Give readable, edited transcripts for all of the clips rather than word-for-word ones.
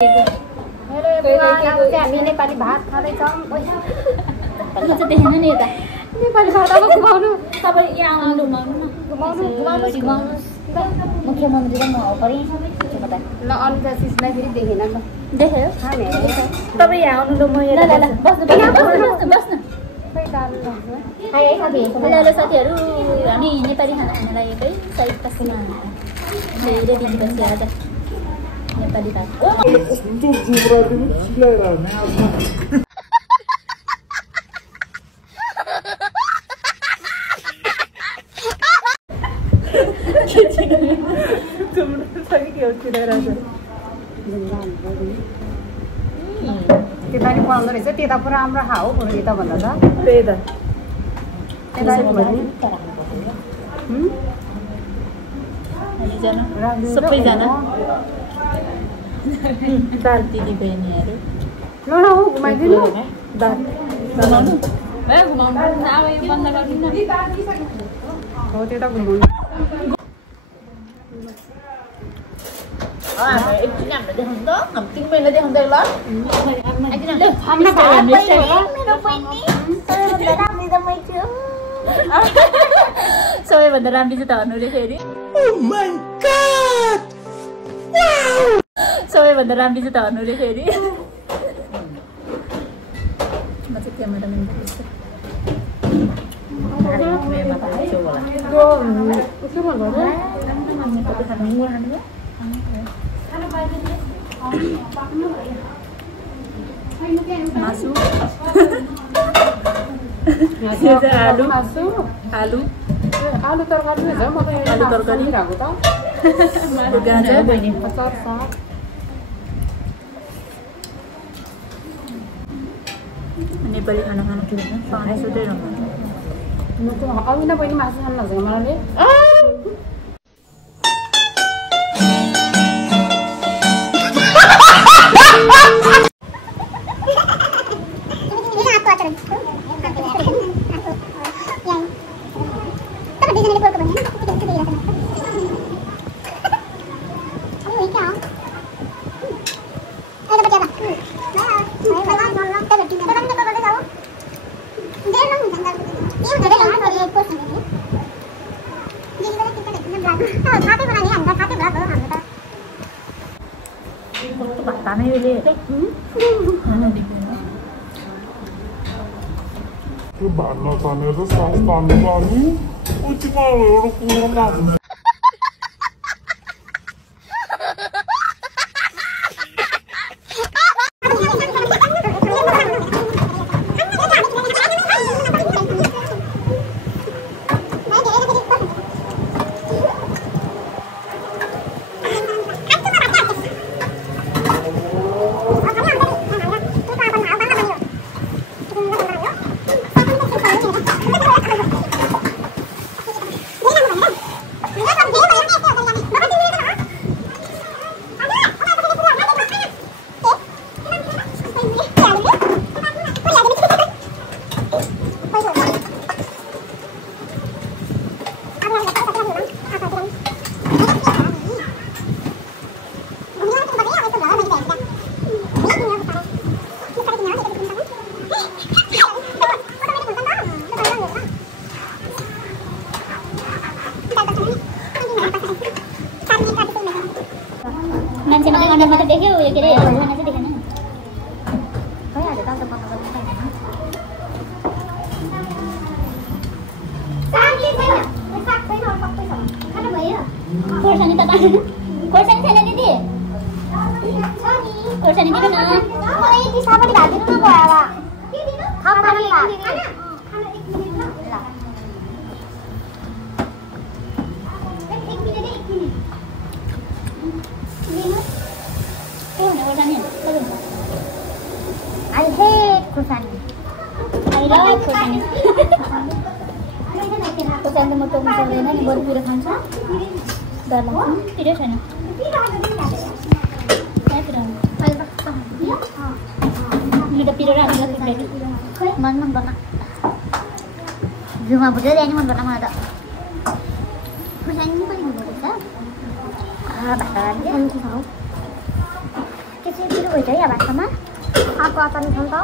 हामी नेपाली भात खाँदैछौँ। म चाहिँ देखेन नि यता नेपाली भात अब घुमाउनु तपाईँ यहाँ आउनु मुख्यमन्त्री र म हो परि ल अनुजा सिसलाई फेरि देखेन ल देख्यो तपाईँ यहाँ आउनु म बस्नु हेलो साथीहरू हामी नेपाली खाना खान लागेको है साइड पसिना धेरै दिनपछि आज नेपाली भात त्यता नि पढाउँदो रहेछ त्यता पुरा राम्रो खाऊ बरु यता भन्दा त त्यही त सबैजना दाल दिदी बहिनीहरू ल न हो घुमाइदिनु दाल घुमाउनु अब यो बन्द गरिदिनु हो त्यता घुमाउनु एकदिन हाम्रो देखाउनु त हामी 3 महिना देखाउँदै ल हाम्रो भात सबैभन्दा राम्रो चाहिँ त हर्नु रे फेरि सबैभन्दा राम्रो चाहिँ त हर्नु रे फेरि म चाहिँ क्यामेराम्यान देख्छु मासु आलु आलु तरकारी हुन्छ म त आलु तरकारी राखेको त गाजर बहिनी अचार साग नेपाली खाना खानु थियो भने पानी सुत्दै रहनु म त अविना बहिनी मासु खान लाग्छ मलाई भान्न तानेर सास तान्नु पर्ने उचिमा एउटा कुरोमा मान्छे मात्रै देख्यो यो के अरे खाना चाहिँ देखेन खोर्सानी त खोर्सानी छैन दिदी खोर्सानी दिनु न I hate khurshani. I love khurshani. Khurshani म टोक्नु पर्दैन नि बरु पिरो खान्छ डर लाग्छ पिरो छैन मेरो पिरो र हामीलाई फेभरेट मन पर्न झुमा बुझ्दै जाने मन पर्न मलाई त खुर्सानी पनि हुँदो रहेछ भात पिरो भयो है भातमा आपको आता नहीं खाना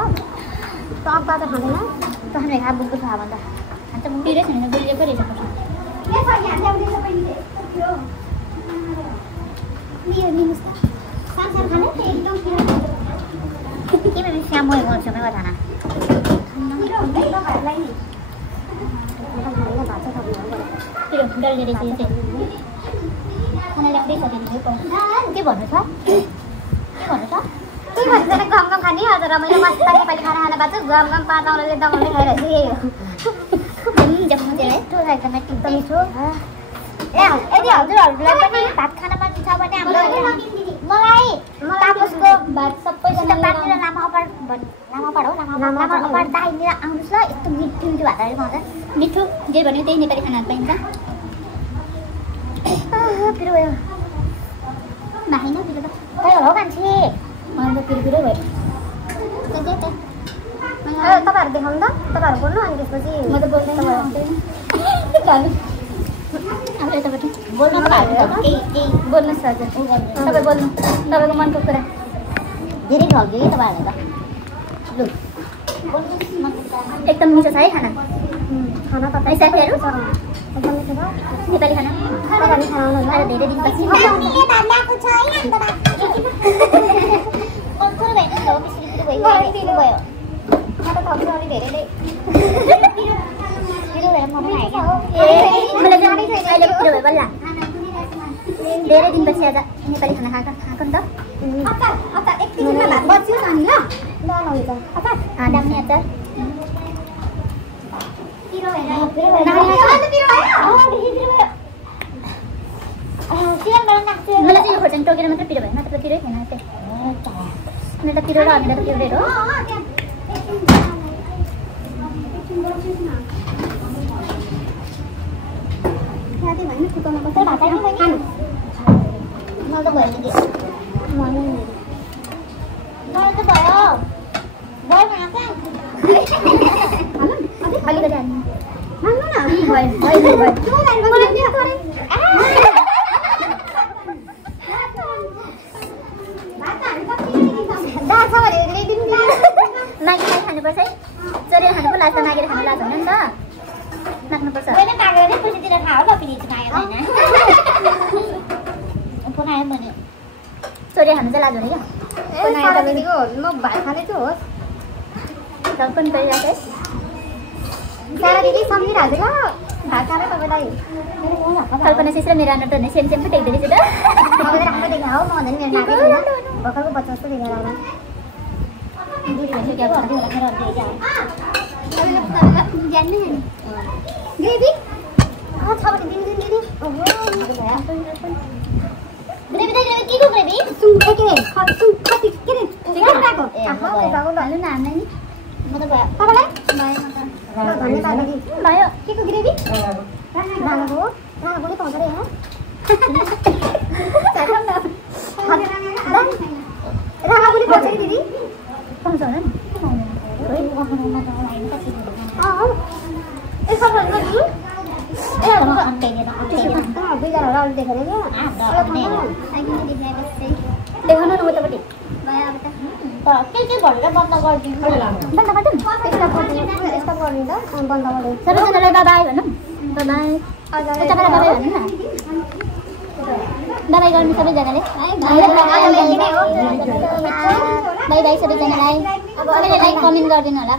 तो आपका तो खाने ना त हामीले खा बुकको खा भन्दा अन्त म पिरो छैन गुलियो पो रहेछ ये सर यहाँ ल्याउँदै छ पहिले लियो लिनुस् त सानसानो खाने एकदम पिरो के मैले श्याम भयो गर्छु म खाना पिरो हुन्छ है तपाईँहरूलाई नि खाना भात चाहिँ खानु पिरो डल्ले रहेछ खाना ल्याउँदै छ के भन्नु छ के भन्नु छ के भन्छ गम गम खाने हजुर मैले मस्त नेपाली खाना खान पाएको छु गम गम पाँच आउनेले दमाउनै खाइरहेको छु यही हो जम्मा चाहिँ टोरा एकदमै एकदम मिठो ए यदि हजुरहरूलाई पनि भात खान मन छ भने हाम्रो मलाई तापसको भात सबैजना पानी र लामा अपार हो लामा अपार दाइनेर आउनुहोस् ल यस्तो मिठो मिठो भातहरू पाउँछ मिठो जे भन्यो त्यही नेपाली खानाहरू पाइन्छ पिरो भयो नखाइन पिरो त खै होला हौ मान्छे मलाई त पिरो भयो तपाईँहरू देखाउनु त तपाईँहरू बोल्नु अनि त्यसपछि म त बोल्दैन अब यतापट्टि बोल्नु बोल्नुहोस् हजुर तपाईँ बोल्नु तपाईँको मनको कुरा धेरै ढल्क्यो कि तपाईँहरूलाई त लु एकदम मिठो छ है खाना खाना त है साथीहरू एकदम मिठो छ नेपाली खाना नेपाली खाना आउनु आज धेरै दिनपछि भयो म त थप्छु अलि धेरैले मलाई चाहिँ अहिले पिरो भयो बल्ल धेरै दिनपछि आज नेपाली खाना खाएको नि त एकछिनमा भात बच्यो अनि ल हुन्छ दामी अचार मलाई चाहिँ यो खोर्सानी टोकेर मात्रै पिरो भयो नत्र त पिरै थिएन मेरो त पिरो र हामीलाई त पिरो हो मागेर खानुपर्छ है चोरेर खानु पो लाग्छ मागेर खानु लाग्छ होइन नि त माग्नुपर्छ चोरेर खानु चाहिँ लाग्छ भने क्या म भात खाने छु होस् पनि गरिरहेको है सारा दिदी सम्झिरहेको छु ल भात खाने तपाईँलाई कल्पना सिस र मेरो अनुहार त सेम सेम पो टेक्दै रहेछ त तपाईँले राम्रो देखा हो म भन्दा नि मेरो नाकै छैन भर्खरको बच्चा जस्तो देखेर होला दिदी छ भने दिनु दिदी भयो के को ग्रेभी रानाको पनि पाउँछ रे राना पनि पाउँछ कि दिदी पाउँछ होला नि यसो भन्नु दुईजनाहरू अरू देखेर देखाउनु न उतापट्टि के भनेर बन्द गरिदिनु बन्द गरिदिउँ यस्तो गरिदिनु त बन्द गरिदिनु सबैजनालाई बाबाई भनौँ बाबाई उताबाट बाबाई भन्नु न बाबाई गर्नु सबैजनाले बाई बाई सबैजनालाई सबैले लाइक कमेन्ट गरिदिनु होला